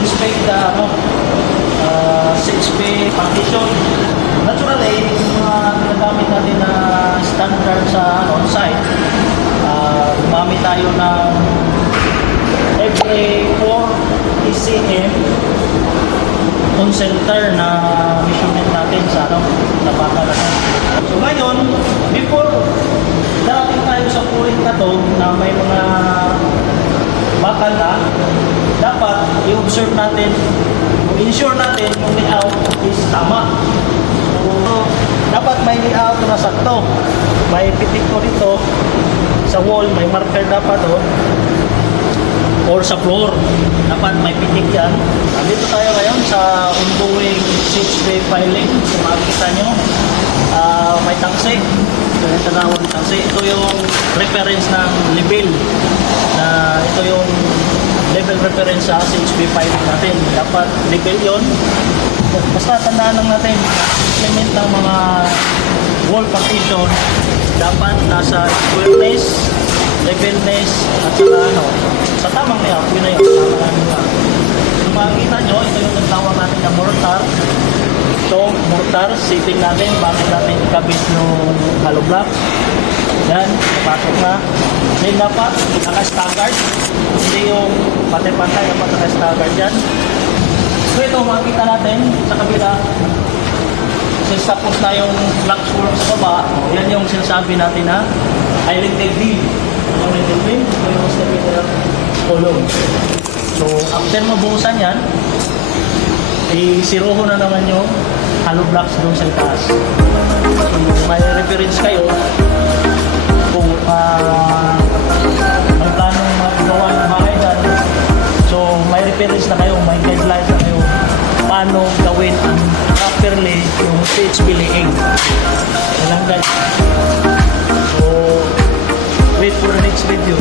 inspect the CHP partition. Naturally, yung mga ginagamit natin na standard sa on-site, gumamit tayo ng every 4 ECM on center na measurement natin sa bakal natin. So ngayon, before darating tayo sa point na to na may mga bakal na, dapat i-observe natin, i-ensure natin yung layout is tama. So, dapat may layout na sakto. May pitik ko dito sa wall, may marker dapat or sa floor. Dapat may pitik yan. Dito tayo ngayon sa ongoing CHP filing. Kung makikita nyo, may tangsi. Ito tinawag ng tangsi. Ito yung reference ng level. Ito yung level reference sa CHP filing natin. Dapat level yun. Basta tandaan lang natin, implement ng mga wall partition, dapat nasa squareness, levelness, at saka sa tamang layout, yun na yun. Kung makikita nyo, ito yung nagtawag natin na mortar. Ito, mortar, sitting natin, bakit natin ikabit yung hollow block. Yan, napasok na. Then dapat, naka-staggered. Hindi yung pantay-pantay, dapat naka-staggered yan. So ito, makikita natin sa kabila, since tapos na yung flux work sa baba, yan yung sinasabi natin na high-rented beam. Yung rented beam, ito yung stability column. So, after mabuhusan yan, isiruho na naman yung hollow blocks doon sa itaas. So, may reference kayo kung ang planong magawa ng bahay dyan. So, may reference na kayo, may guidelines na kayo paano gawin ang properly yung CHP laying. Yan lang guys. So, wait for the next video.